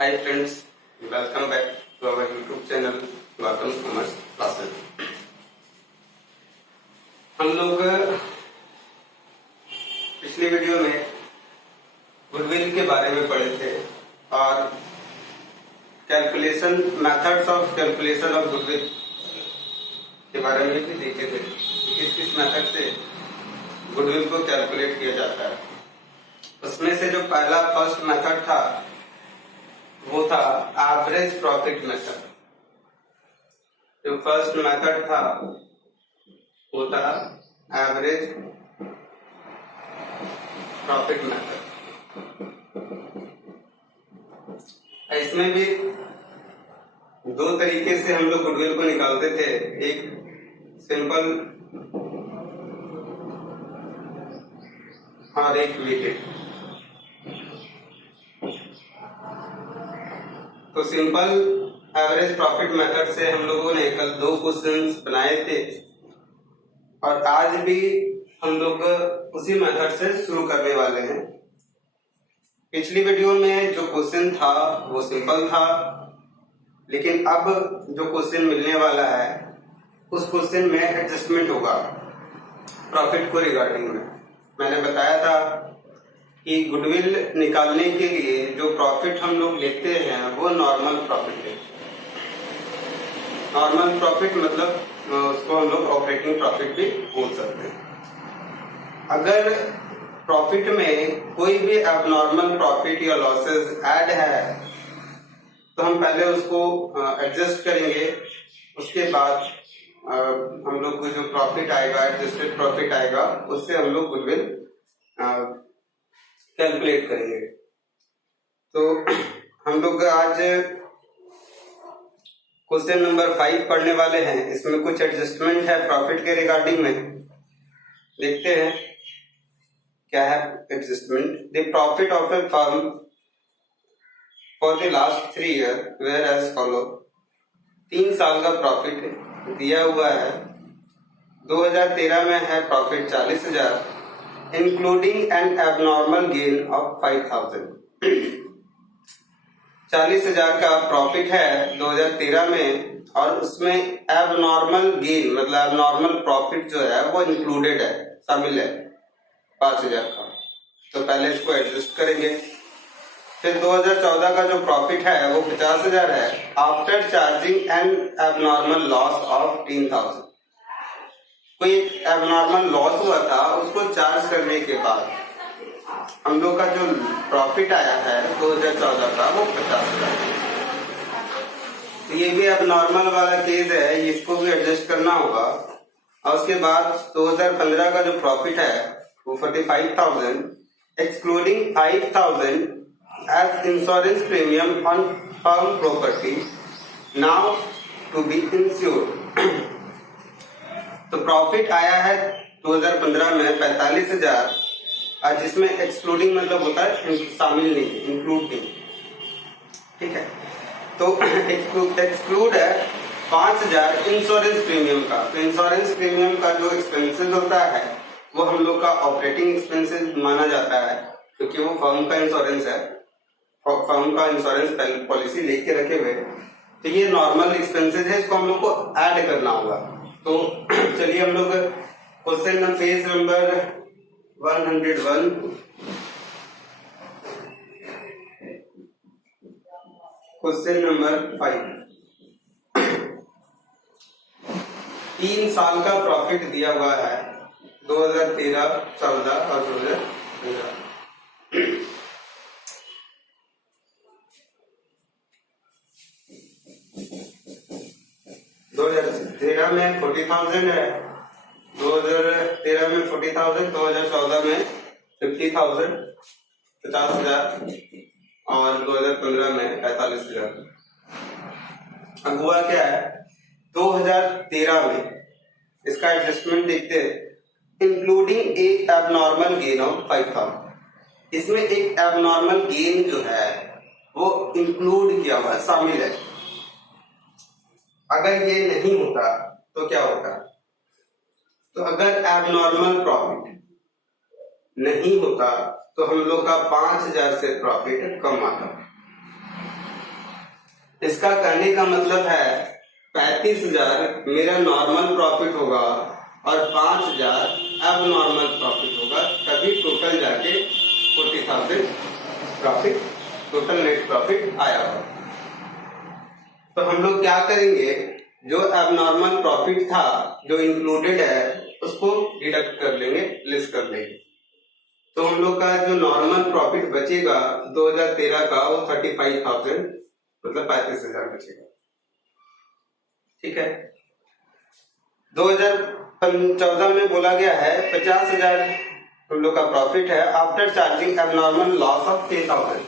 Hi friends, welcome back to our YouTube channel Gautam commerce classes. हम लोग पिछली video में गुडविल के बारे में पढ़े थे और calculation methods of calculation of goodwill के बारे में भी देखे थे। किस किस मेथड से गुडविल को कैलकुलेट किया जाता है। उसमें से जो पहला फर्स्ट मेथड था वो था एवरेज प्रॉफिट मेथड। जो फर्स्ट मेथड था वो था एवरेज प्रॉफिट मेथड। इसमें भी दो तरीके से हम लोग गुडविल को निकालते थे, एक सिंपल और एक वेटेड। तो सिंपल एवरेज प्रॉफिट मेथड से हम लोगों ने कल 2 क्वेश्चंस बनाए थे और आज भी हम लोग उसी मेथड से शुरू करने वाले हैं। पिछली वीडियो में जो क्वेश्चन था वो सिंपल था, लेकिन अब जो क्वेश्चन मिलने वाला है उस क्वेश्चन में एडजस्टमेंट होगा प्रॉफिट को रिगार्डिंग में। मैंने बताया था कि गुडविल निकालने के लिए जो प्रॉफिट हम लोग लेते हैं वो नॉर्मल प्रॉफिट है। नॉर्मल प्रॉफिट मतलब उसको हम लोग ऑपरेटिंग प्रॉफिट भी बोल सकते हैं। अगर प्रॉफिट में कोई भी एबनॉर्मल प्रॉफिट या लॉसेस ऐड है तो हम पहले उसको एडजस्ट करेंगे, उसके बाद हम लोग को जो प्रॉफिट आएगा, एडजस्टेड प्रॉफिट आएगा, उससे हम लोग गुडविल कैलकुलेट करेंगे। तो हम लोग आज क्वेश्चन नंबर 5 पढ़ने वाले हैं। इसमें कुछ एडजस्टमेंट है प्रॉफिट के रिगार्डिंग में। देखते हैं क्या है adjustment. The profit of a firm for the last 3 year were as follow. 3 साल का प्रॉफिट दिया हुआ है। 2013 में है profit 40,000 including N abnormal gain of 5,000। 40,000 का प्रॉफिट है 2013 में और उसमें एबनॉर्मल गेन मतलब एबनॉर्मल प्रॉफिट जो है वो इंक्लूडेड है, शामिल है 5,000 का। तो पहले इसको एडजस्ट करेंगे। फिर 2014 का जो प्रॉफिट है वो 50,000 है after charging N abnormal loss of 10,000। कोई एबनॉर्मल लॉस हुआ था, उसको चार्ज करने के बाद हम लोग का जो प्रॉफिट आया है 2014 का वो 50,000। तो ये भी एबनॉर्मल वाला केस है, इसको भी एडजस्ट करना होगा। और उसके बाद 2015 का जो प्रॉफिट है वो 45,000 excluding 5,000 as insurance premium on firm property now to be insured. तो प्रॉफिट आया है 2015 में 45,000 और जिसमें एक्सक्लूडिंग मतलब होता है शामिल नहीं, इंक्लूड नहीं। ठीक है, तो एक्सक्लूड है 5,000 इंश्योरेंस प्रीमियम का। तो इंश्योरेंस प्रीमियम का जो एक्सपेंसेस होता है वो हम लोग का ऑपरेटिंग एक्सपेंसेस माना जाता है, क्योंकि वो फर्म का इंश्योरेंस है, फर्म का इंश्योरेंस पॉलिसी लेके रखे हुए। तो ये नॉर्मल एक्सपेंसेस है, इसको हम लोग को ऐड करना होगा। तो चलिए हम लोग question page number 101 question number 5। 3 साल का प्रॉफिट दिया हुआ है 2013, 14 और 2015। 2013 में 40,000 है, 2013 में 40,000, 2014 में 50,000 50,000 और 2015 में 45,000। अब हुआ क्या है 2013 में, इसका एडजस्टमेंट देखते हैं। Including A abnormal gain of 5,000। इसमें एक एबनॉर्मल गेन जो है वो इंक्लूड किया हुआ है, शामिल है। अगर ये नहीं होता तो क्या होता? तो अगर एबनॉर्मल प्रॉफिट नहीं होता तो हम लोग का 5,000 से प्रॉफिट कम आता। इसका कहने का मतलब है 35,000 मेरा नॉर्मल प्रॉफिट होगा और 5,000 अब नॉर्मल प्रॉफिट होगा, तभी टोटल जाके 40,000 प्रॉफिट, टोटल नेट प्रॉफिट आया होगा। तो हम लोग क्या करेंगे, जो अब नॉर्मल प्रॉफिट था जो इंक्लूडेड है उसको डिडक्ट कर लेंगे, लेस कर लेंगे। तो हम लोग का जो नॉर्मल प्रॉफिट बचेगा 2013 का वो 35,000 मतलब 35,000 बचेगा। ठीक है। 2014 में बोला गया है 50,000 हम लोग का प्रॉफिट है after charging abnormal loss of 10,000।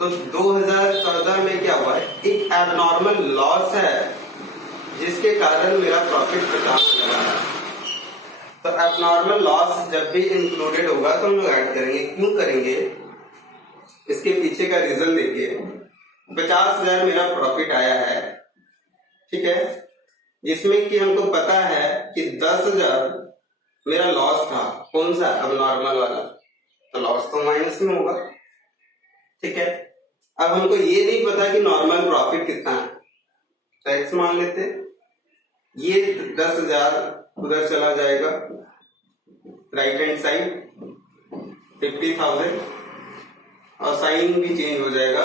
तो 2014 में क्या हुआ है, एक एबनॉर्मल लॉस है जिसके कारण मेरा प्रॉफिट 50,000 है। तो एबनॉर्मल लॉस जब भी इंक्लूडेड होगा तो हम लोग ऐड करेंगे। क्यों करेंगे, इसके पीछे का रीजन देखिए। 50,000 मेरा प्रॉफिट आया है, ठीक है, जिसमें कि हमको पता है कि 10,000 मेरा लॉस था। कौन सा, अब नॉर्मल वाला, तो लॉस तो माइनस में होगा। ठीक है। अब हमको ये नहीं पता कि नॉर्मल प्रॉफिट कितना है, तो एक्स मान लेते हैं। ये 10,000 उधर चला जाएगा राइट हैंड साइड 50,000 और साइन भी चेंज हो जाएगा,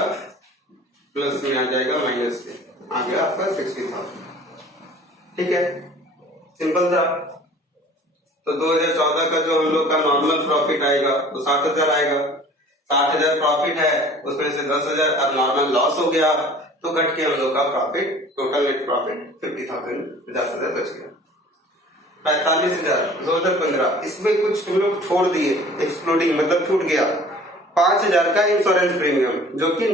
प्लस में आ जाएगा माइनस से, आ गया आपका 60,000। ठीक है, सिंपल था। तो 2014 का जो हम लोग का नॉर्मल प्रॉफिट आएगा वो 60,000 आएगा। 60,000 प्रॉफिट है, उसमें से 10,000 अब नॉर्मल लॉस हो गया, तो घट के हम लोग का प्रॉफिट, टोटल नेट प्रॉफिट 50,000, 50,000 बच गया। 45,000 2015, इसमें कुछ हम लोग छोड़ दिए, एक्सक्लूडिंग मतलब छूट गया। 5,000 का इंश्योरेंस प्रीमियम जो कि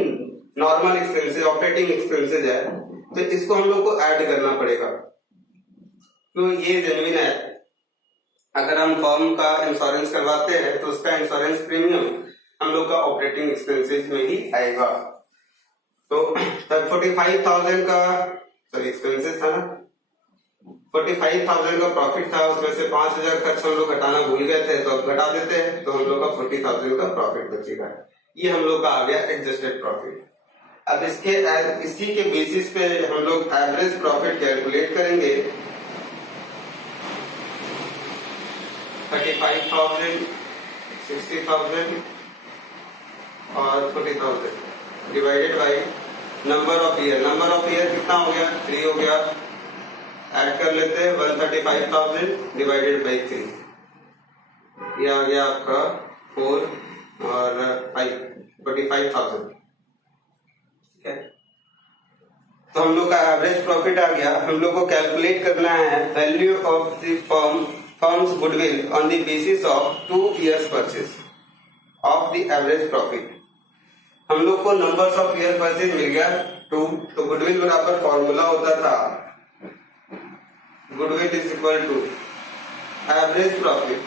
नॉर्मल एक्सपेंसेस, ऑपरेटिंग एक्सपेंसेस है, तो इसको हम लोग को ऐड करना पड़ेगा। तो ये जेन्युइन है, अगर हम फर्म का इंश्योरेंस करवाते हैं तो उसका इंश्योरेंस प्रीमियम हम लोग का ऑपरेटिंग एक्सपेंसेस में ही आएगा। तो तब 45,000 का एक्सपेंसेस था ना, 45,000 का प्रॉफिट था, उसमें से 5,000 खर्च हम लोग घटाना भूल गए थे, तो अब घटा देते हैं, तो हम लोग का 40,000 का प्रॉफिट बचेगा। ये हम लोग का आ गया एडजस्टेड प्रॉफिट। अब इसी के बेसिस पे हम लोग एवरेज प्रॉफिट कैलकुलेट करेंगे। 35,000, 60,000 और 40,000 divided by number of year. Number of year कितना हो गया, 3 हो गया। ऐड कर लेते हैं 135,000 डिवाइडेड बाई 3, ये आ गया आपका 4 और 5, 45,000। ठीक है, तो हम लोग का एवरेज प्रॉफिट आ गया। हम लोग को कैलकुलेट करना है value of the firm's goodwill on the basis of 2 years purchase of the average profit. हम लोग को नंबर्स ऑफ ईयर परचेज मिल गया 2, तो गुडविल बराबर फॉर्मूला होता था goodwill is equal to average profit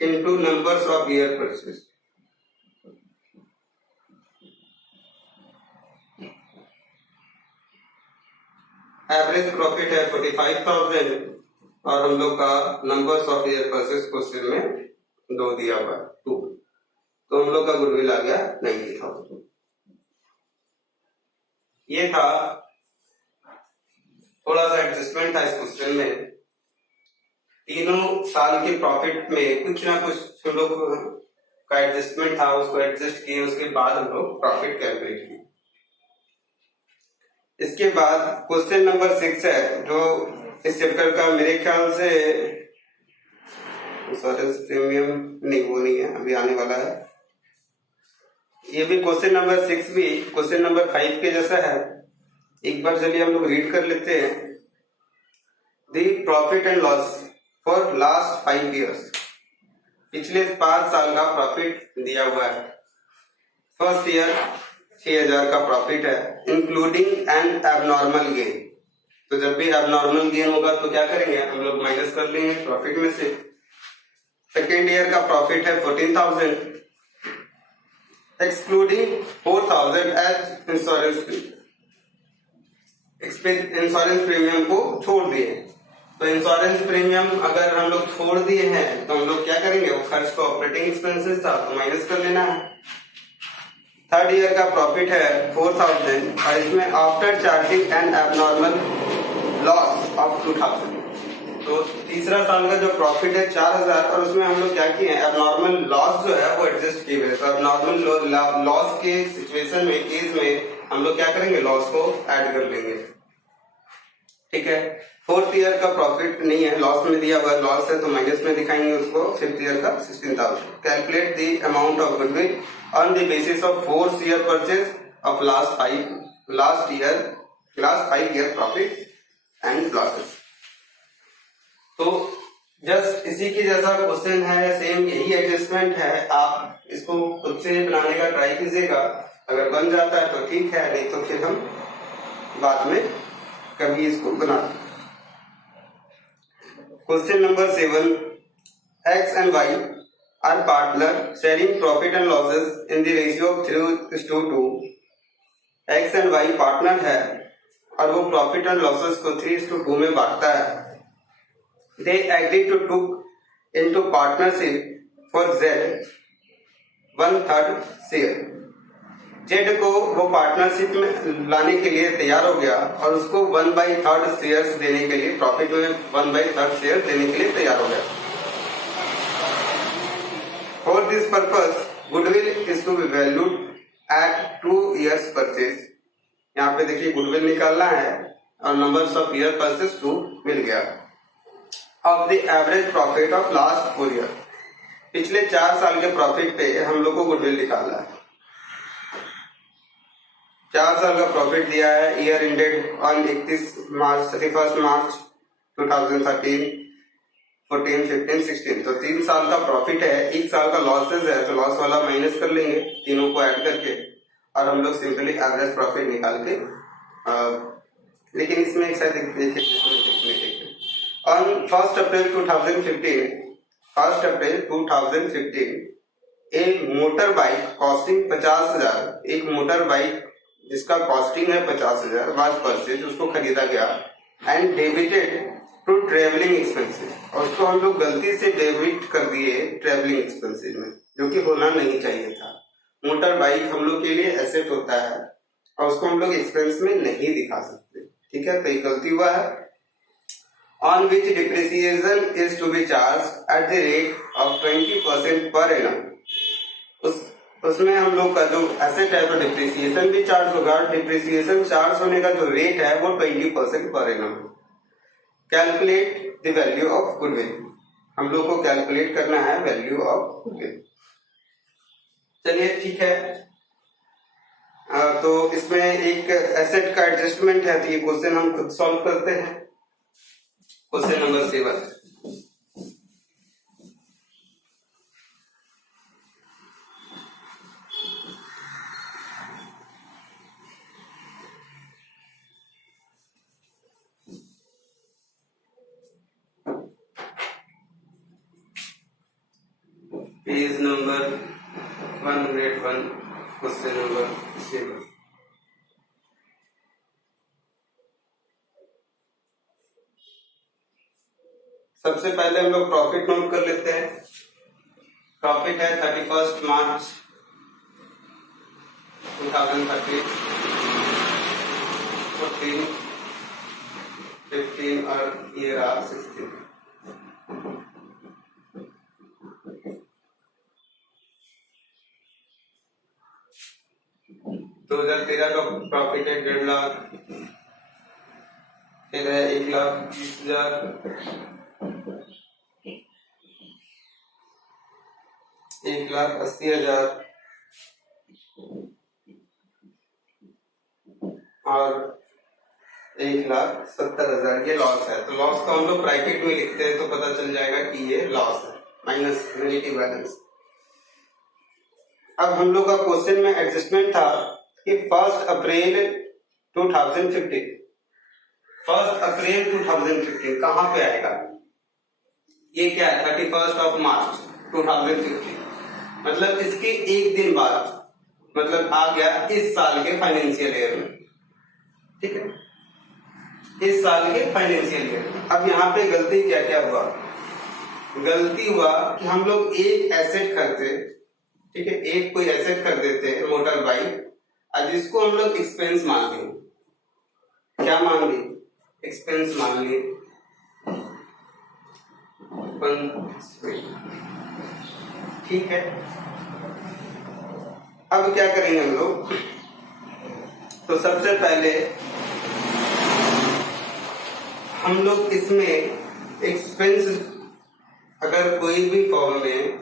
into numbers of year purchase. Average profit है 45,000 और हम लोग का numbers of year purchase question में 2 दिया हुआ है 2, तो हम लोग का गुडविल आ गया 90,000। ये था, थोड़ा सा एडजस्टमेंट था इस क्वेश्चन में। तीनों साल के प्रॉफिट में कुछ ना कुछ हम लोग का एडजस्टमेंट था, उसको एडजस्ट किए, उसके बाद हम लोग प्रॉफिट कैलकुलेट किए। इसके बाद क्वेश्चन नंबर 6 है जो इस चैप्टर का मेरे ख्याल से इंश्योरेंस प्रीमियम नहीं, वो नहीं है, अभी आने वाला है। ये भी क्वेश्चन नंबर 6 भी क्वेश्चन नंबर 5 के जैसा है। एक बार चलिए हम लोग रीड कर लेते हैं। The profit and loss for last 5 years, पिछले 5 साल का प्रॉफिट दिया हुआ है। फर्स्ट ईयर 6,000 का प्रॉफिट है इंक्लूडिंग एन एबनॉर्मल गेन। तो जब भी एबनॉर्मल गेन होगा तो क्या करेंगे, हम लोग माइनस कर लेंगे प्रॉफिट में से। सेकेंड ईयर का प्रॉफिट है 14,000 एक्सक्लूडिंग 4,000 एज इंश्योरेंस प्रीमियम को छोड़ दिए, तो इंश्योरेंस प्रीमियम अगर हम लोग छोड़ दिए हैं तो हम लोग क्या करेंगे, वो खर्च तो ऑपरेटिंग एक्सपेंसेस था तो माइनस कर लेना है। थर्ड ईयर का प्रॉफिट है 4000 और इसमें after charging and abnormal loss of 2000। तो तीसरा साल का जो प्रॉफिट है 4000 और उसमें हम लोग क्या किए हैं, एबनॉर्मल लॉस जो है वो एडजस्ट किए हुए। तो एबनॉर्मल लॉस के सिचुएशन में, केस में हम लोग क्या करेंगे, लॉस को ऐड कर लेंगे। ठीक है। फोर्थ ईयर का प्रॉफिट नहीं है, लॉस में दिया हुआ लॉस है तो माइनस में दिखाएंगे उसको। फिफ्थ ईयर का 16000। Calculate the amount of goodwill on the basis of fourth year purchase of last 5 year profit and losses. तो जस्ट इसी की जैसा क्वेश्चन है, सेम यही एडजस्टमेंट है। आप इसको खुद से बनाने का ट्राई कीजिएगा, अगर बन जाता है तो ठीक है, नहीं तो फिर हम बाद में कभी इसको बना। Question number 7, x and y are partner sharing profit and losses in the ratio of 3:2। X and y partner है और वो प्रॉफिट एंड लॉसेस को 3:2 में बांटता है। They agreed to took into partnership for Z 1/3 share। Z को वो partnership में लाने के लिए तैयार हो गया और उसको 1/3 शेयर्स देने के लिए, प्रॉफिट में 1/3 शेयर देने के लिए तैयार हो गया। For this purpose goodwill is to be valued at 2 years purchase. यहाँ पे देखिए गुडविल निकालना है और नंबर्स ऑफ ईयर परचेज 2 मिल गया। Of the average profit of last 4 year, पिछले 4 साल के प्रॉफिट पे हम लोग को गुडविल निकालना है। 4 साल का प्रॉफिट दिया है, ईयर एंडेड ऑन 31 मार्च 2013, 14, 15, 16। तो 3 साल का प्रॉफिट है, 1 साल का लॉसेज है तो लॉस वाला माइनस कर लेंगे तीनों को ऐड करके और हम लोग सिंपली एवरेज प्रॉफिट निकाल के लेकिन इसमें एक साइड देखिए On 1st April 2015, a motor bike costing 50,000, एक मोटर बाइक जिसका कॉस्टिंग है 50,000 वाज परचेज, उसको खरीदा गया and debited to travelling expenses, और उसको हम लोग गलती से डेबिट कर दिए ट्रेवलिंग एक्सपेंसेस में, जो कि होना नहीं चाहिए था। मोटर बाइक हम लोग के लिए एसेट होता है और उसको हम लोग एक्सपेंस में नहीं दिखा सकते। ठीक है, तो ये गलती हुआ है। On which depreciation is to be charged at the rate of 20% per annum। उसमें हम लोग का जो एसेट है तो डिप्रिसिएशन भी चार्ज होगा। डिप्रिसिएशन चार्ज होने का जो रेट है वो 20% per annum. Calculate the value of goodwill, हम लोग को कैलकुलेट करना है वैल्यू ऑफ गुडविल। चलिए ठीक है, तो इसमें एक एसेट का एडजस्टमेंट है, तो ये क्वेश्चन हम खुद सॉल्व करते हैं। Question number 7, page number 101, question number 7। सबसे पहले हम लोग प्रॉफिट नोट कर लेते हैं। प्रॉफिट है 31 मार्च 2013, 14, 15 और ये रहा 16। तो 2013 का प्रॉफिट है 1.5 लाख, फिर है 1,20,000, 1,80,000 और 1,70,000 ये लॉस है। तो लॉस का हम लोग ब्रैकेट में लिखते हैं तो पता चल जाएगा कि ये लॉस है, माइनस नेगेटिव बैलेंस। अब हम लोग का क्वेश्चन में एडजस्टमेंट था कि 1 अप्रैल 2015, 1 अप्रैल 2015 कहां पे आएगा? ये क्या है? 31 मार्च 2015, मतलब इसके एक दिन बाद, मतलब आ गया इस साल के फाइनेंशियल ईयर में। ठीक है, इस साल के फाइनेंशियल ईयर। अब यहाँ पे गलती क्या क्या हुआ, गलती हुआ कि हम लोग एक एसेट करते, ठीक है, एक कोई एसेट कर देते हैं मोटर बाइक, और जिसको हम लोग एक्सपेंस मान लिए। क्या मान लिए? एक्सपेंस मान लिए। ठीक है, अब क्या करेंगे हम लोग, तो सबसे पहले हम लोग इसमें एक्सपेंस, अगर कोई भी फॉर्म में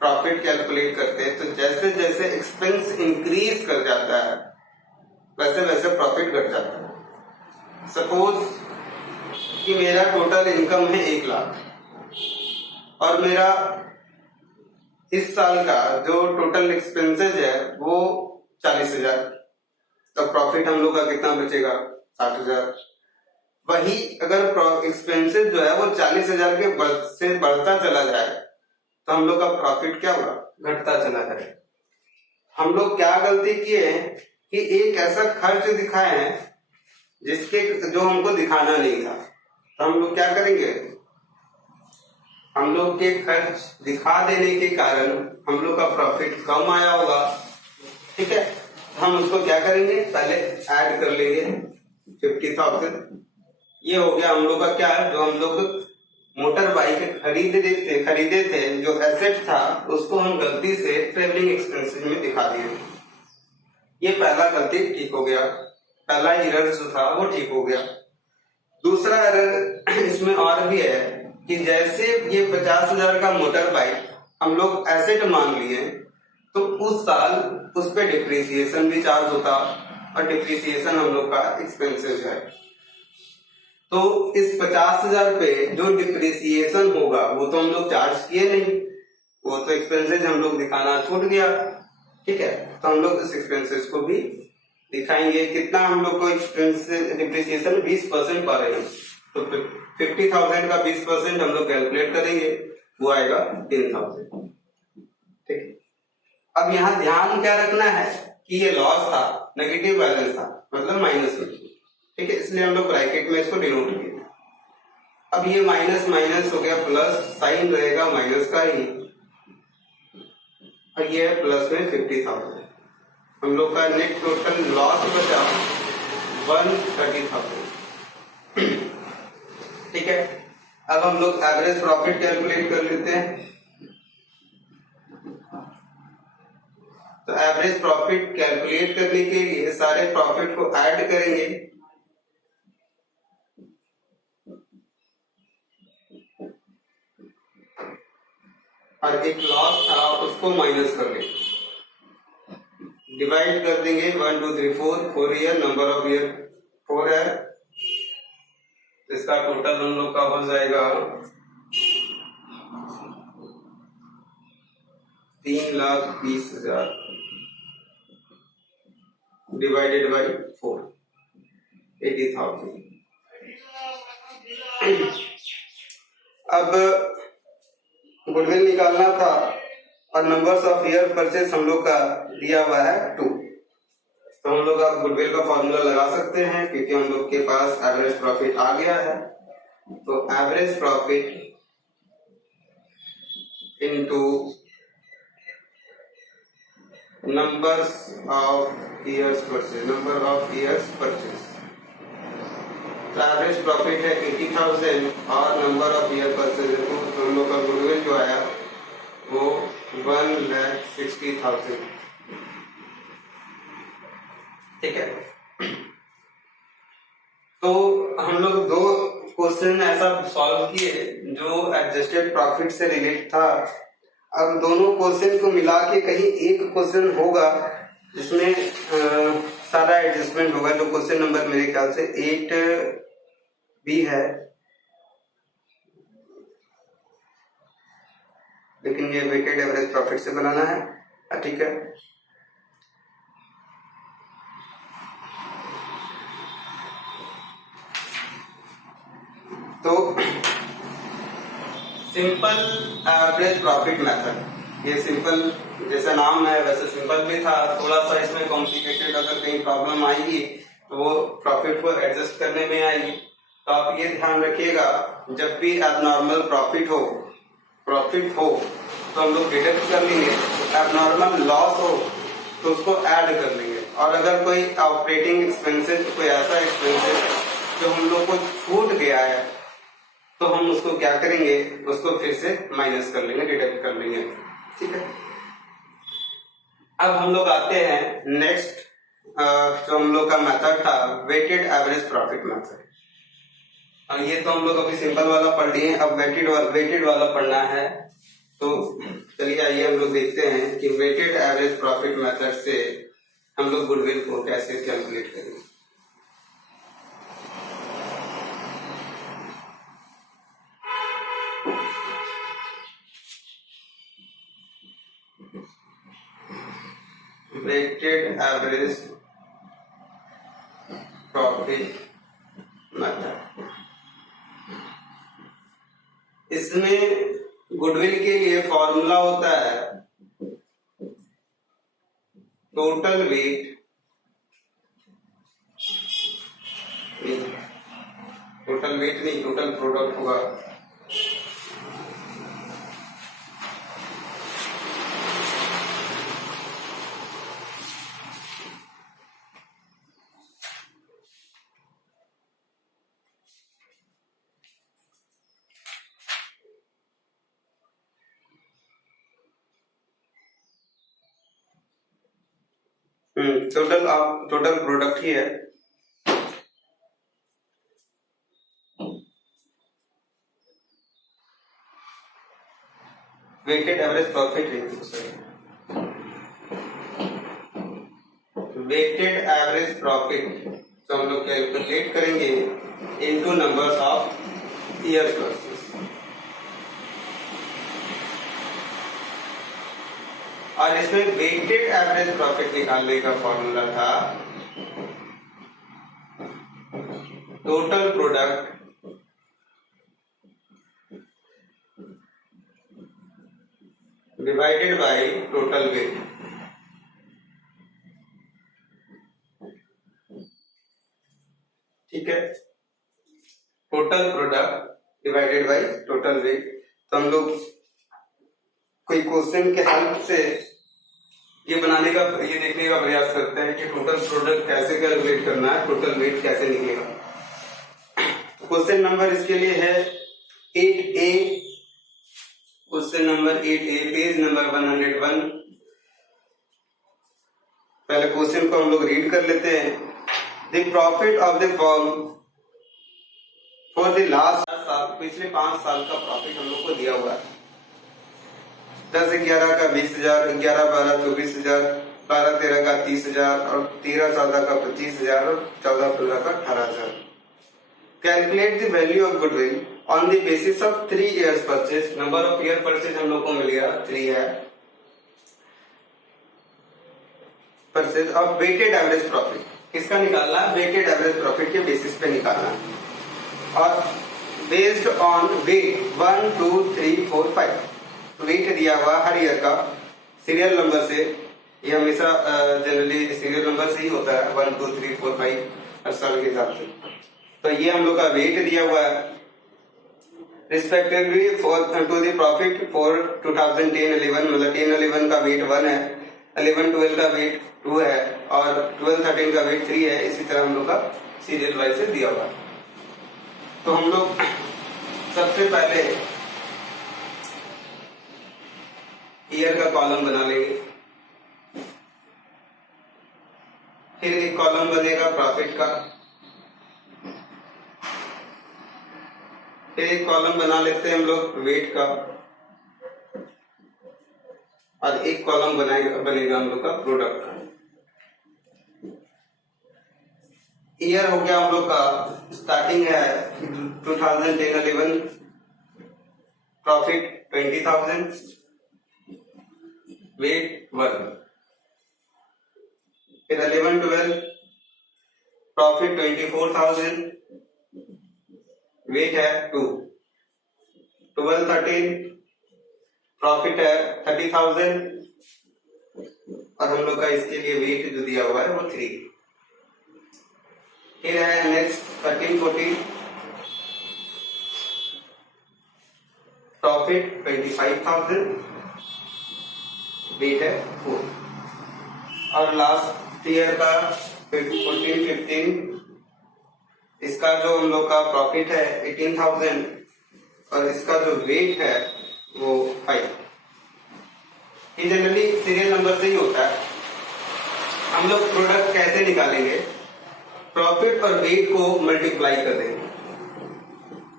प्रॉफिट कैलकुलेट करते हैं तो जैसे जैसे एक्सपेंस इंक्रीज कर जाता है वैसे वैसे प्रॉफिट घट जाता है। सपोज कि मेरा टोटल इनकम है 1 लाख और मेरा इस साल का जो टोटल एक्सपेंसेस है वो 40,000, तो प्रॉफिट हम लोग का कितना बचेगा? 60,000। वही अगर एक्सपेंसेस जो है वो 40,000 के से बढ़ता चला जाए तो हम लोग का प्रॉफिट क्या होगा? घटता चला जाए। हम लोग क्या गलती किए हैं कि एक ऐसा खर्च दिखाए हैं जिसके जो हमको दिखाना नहीं था, तो हम लोग क्या करेंगे, हम लोग के खर्च दिखा देने के कारण हम लोग का प्रॉफिट कम आया होगा। ठीक है, हम उसको क्या करेंगे, पहले ऐड कर लेंगे 50,000। ये हो गया हम लोग का क्या है, जो हम लोग मोटर बाइक खरीदे थे, जो एसेट था उसको हम गलती से ट्रेवलिंग एक्सपेंसेस में दिखा दिए। ये पहला गलती ठीक हो गया, पहला एरर जो था वो ठीक हो गया। दूसरा एरर इसमें और भी है कि जैसे ये 50,000 का मोटर बाइक हम लोग एसेट मान लिए तो उस साल उस पे डिप्रिसिएशन भी चार्ज होता, और डिप्रिसिएशन हम लोग का एक्सपेंसेस है। तो इस 50,000 पे जो डिप्रिसिएशन होगा वो तो हम लोग चार्ज किए नहीं, वो तो एक्सपेंसेस हम लोग दिखाना छूट गया। ठीक है, तो हम लोग इस एक्सपेंसेस को भी दिखाएंगे। कितना हम लोग को एक्सपेंस डिप्रिसिएशन 20% पा रहे हैं, तो 50,000 का 20% हम लोग कैलकुलेट करेंगे, वो आएगा 10,000। ठीक, अब यहाँ ध्यान क्या रखना है कि ये लॉस था, नेगेटिव बैलेंस था, मतलब माइनस में। ठीक है, इसलिए हम लोग ब्रैकेट में इसको डिनोट किए। अब ये माइनस माइनस हो गया प्लस, साइन रहेगा माइनस का ही, और ये है प्लस में 50,000। हम लोग का नेट टोटल लॉस बचा 130,000। ठीक है, अब हम लोग एवरेज प्रॉफिट कैलकुलेट कर लेते हैं। तो एवरेज प्रॉफिट कैलकुलेट करने के लिए सारे प्रॉफिट को ऐड करेंगे। और एक लॉस था उसको माइनस कर लेंगे, डिवाइड कर देंगे 1 2 3 4 ईयर, नंबर ऑफ ईयर 4 है, इसका टोटल हम लोग का हो जाएगा 3,20,000 डिवाइडेड बाई 4, 80,000। अब गुडविल निकालना था और नंबर्स ऑफ ईयर परचेस हम लोग का दिया हुआ है 2, तो हम लोग अब गुडविल का फॉर्मूला लगा सकते हैं क्योंकि हम लोग के पास एवरेज प्रॉफिट आ गया है। तो average profit into numbers of years purchase, number of years purchase. तो एवरेज प्रॉफिट है 80,000 और नंबर ऑफ ईयर परचेस तो हम लोग का गुडविल जो आया वो 1,60,000। ठीक है, तो हम लोग 2 क्वेश्चन ऐसा सॉल्व किए जो एडजस्टेड प्रॉफिट से रिलेट था। अब दोनों क्वेश्चन को मिला के कहीं एक क्वेश्चन होगा जिसमें सारा एडजस्टमेंट होगा, जो क्वेश्चन नंबर मेरे ख्याल से 8 भी है, लेकिन ये वेटेड एवरेज प्रॉफिट से बनाना है। ठीक है, तो सिंपल एवरेज प्रॉफिट मेथड, ये सिंपल जैसा नाम है वैसे सिंपल भी था, थोड़ा सा इसमें कॉम्प्लिकेटेड अगर कहीं प्रॉब्लम आएगी वो प्रॉफिट को एडजस्ट करने में आएगी। तो आप ये ध्यान रखिएगा, जब भी एबनॉर्मल प्रॉफिट हो तो हम लोग डिडक्ट कर लेंगे, एबनॉर्मल लॉस हो तो उसको ऐड कर लेंगे। और अगर कोई ऑपरेटिंग एक्सपेंसेस, कोई ऐसा एक्सपेंसेस जो हम लोग को छूट गया है, तो हम उसको क्या करेंगे, उसको फिर से माइनस कर लेंगे, डिडक्ट कर लेंगे। ठीक है। अब हम लोग आते हैं नेक्स्ट, जो हम लोग का मेथड था वेटेड एवरेज प्रॉफिट मेथड। ये तो हम लोग अभी सिंपल वाला पढ़ लिए, अब वेटेड वाला पढ़ना है। तो चलिए आइए हम लोग देखते हैं कि वेटेड एवरेज प्रॉफिट मेथड से हम लोग गुडविल को कैसे कैलकुलेट करेंगे। वेटेड एवरेज प्रॉफिट मेथड, इसमें गुडविल के लिए फॉर्मूला होता है टोटल वेट, टोटल प्रोडक्ट होगा टोटल प्रोडक्ट ही है। Weighted average profit weighted average profit तो हम लोग कैलकुलेट करेंगे into numbers of year classes. और इसमें वेटेड एवरेज प्रॉफिट निकालने का फॉर्मूला था total product divided by total weight. ठीक है, total product divided by total weight. तो हम लोग कोई क्वेश्चन के हेल्प से ये देखने का प्रयास करते हैं कि टोटल प्रोडक्ट कैसे कैलकुलेट करना है, टोटल वेट कैसे निकलेगा। क्वेश्चन नंबर इसके लिए है 8A, question number 8A, page number 101। पहले क्वेश्चन को हम लोग रीड कर लेते हैं। The profit of the firm for the last साल, पिछले 5 साल का प्रॉफिट हम लोग को दिया हुआ है। 10-11 का 20,000, 11-12 24,000, 12-13 का 30,000 और 13-14 का 25,000 और 14-15 का 18,000। Calculate the value of goodwill on the basis of 3 years purchase. Number of year purchase हम लोग को मिल गया 3 है। Purchase of weighted average profit किसका निकालना है, वेटेड एवरेज प्रॉफिट के बेसिस पे निकालना है। और बेस्ड ऑन वेट 1 2 3 4 5, वेट दिया हुआ हर ईयर का सीरियल नंबर से। ये हमेशा जनरली सीरियल नंबर से ही होता है, 1 2 3 4 5 हर साल के हिसाब से। तो ये हम लोग का वेट दिया हुआ है respectively for to the profit for 2010-11, मतलब 10-11 का वेट 1 है, 11-12 का वेट 2 है और 12-13 का वेट 3 है। इसी तरह हम लोग का सीरियल वाइज से दिया हुआ है। तो हम लोग सबसे पहले ईयर का कॉलम बना लेंगे, फिर एक कॉलम बनेगा प्रॉफिट का, फिर एक कॉलम बना लेते हैं हम लोग वेट का, और एक कॉलम बनेगा हम लोग का प्रोडक्ट का। ईयर हो गया हम लोग का, स्टार्टिंग है 2010-11, प्रॉफिट 20,000, वेट 1। फिर 11-12 प्रॉफिट 24,000, वेट है 2। 12-13 प्रॉफिट है 30,000 और हम लोग का इसके लिए वेट जो दिया हुआ है वो 3। फिर है नेक्स्ट 13-14, प्रॉफिट 25,000, वेट है 4। और लास्ट ईयर का 14-15, इसका जो हम लोग का प्रॉफिट है 18,000 और इसका जो वेट है वो 5। ये जनरली सीरियल नंबर से ही होता है। हम लोग प्रोडक्ट कैसे निकालेंगे, प्रॉफिट और वेट को मल्टीप्लाई कर देंगे।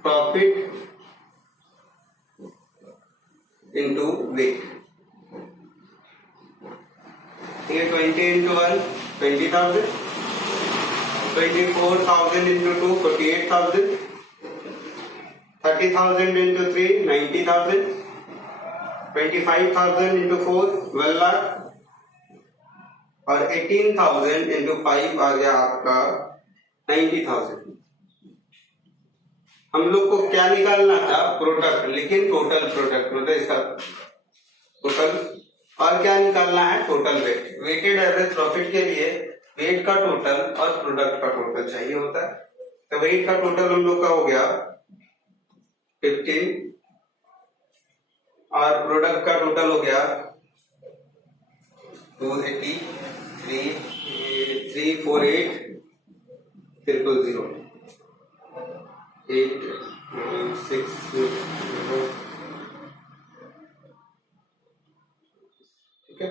प्रॉफिट इंटू वेट, ये 20 into 1 20,000, 24,000 into 2 48,000, 30,000 into 3 90,000, 25,000 into 4 12 lakh और 18,000 इंटू 5 आ गया आपका 90,000। हम लोग को क्या निकालना था, प्रोडक्ट, लेकिन टोटल प्रोडक्ट मतलब इसका टोटल। और क्या निकालना है, total weight. Weighted average profit के लिए वेट का टोटल और प्रोडक्ट का टोटल चाहिए होता है। तो वेट का टोटल हम लोग का हो गया 15 और प्रोडक्ट का टोटल हो गया 280, 348 000 8 6 0। ठीक है,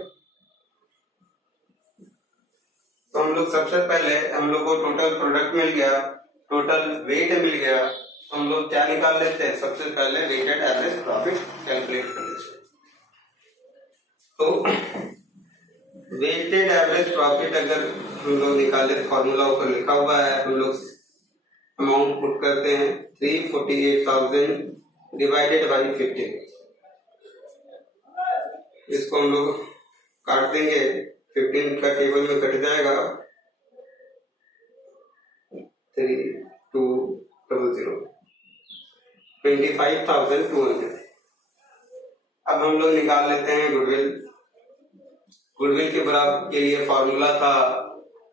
तो हम लोग सबसे पहले हम लोग को टोटल प्रोडक्ट मिल गया, टोटल वेट मिल गया, तो हम लोग क्या निकाल लेते हैं, सबसे पहले वेटेड एवरेज प्रॉफिट कैलकुलेट कर लेते हैं। तो वेटेड एवरेज प्रॉफिट अगर हम लोग निकाले, फॉर्मूला ऊपर लिखा हुआ है, हम लोग अमाउंट पुट करते हैं 348,000 डिवाइडेड बाई 15। इसको हम लोग काट देंगे, 15 का टेबल में कट जाएगा 3200, 25,200। अब हम लोग निकाल लेते हैं गुडविल। गुडविल के बराबर के लिए फॉर्मूला था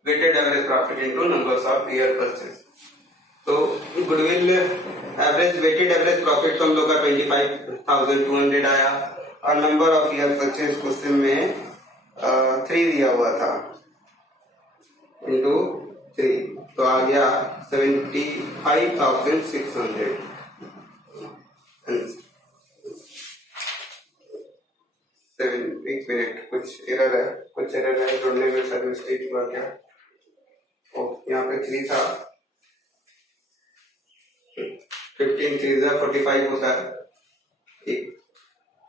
weighted average profit into numbers of year purchase. तो goodwill average weighted average profit तो हम लोग का 25,200 आया और number of year purchase question में 3 दिया हुआ था इनटू 3, तो आ गया 75,600। एक मिनट, कुछ एरर है जोड़ने में, शायद मिस्टेक हुआ क्या। यहाँ पे 3 था, 15 3 45 होता है, एक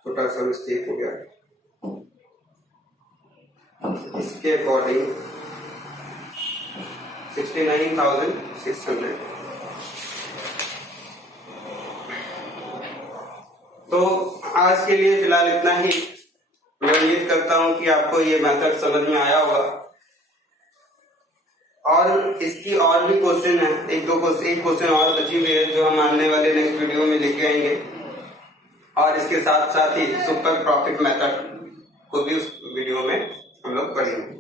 छोटा सा मिस्टेक हो गया। इसके अकॉर्डिंग 69,600। तो आज के लिए फिलहाल इतना ही। मैं उम्मीद करता हूं कि आपको ये मेथड समझ में आया होगा और इसकी और भी क्वेश्चन है, एक क्वेश्चन और बची हुई है जो हम आने वाले नेक्स्ट वीडियो में लेके आएंगे और इसके साथ साथ ही सुपर प्रॉफिट मेथड को भी उस वीडियो में हम लोग पढ़ेंगे।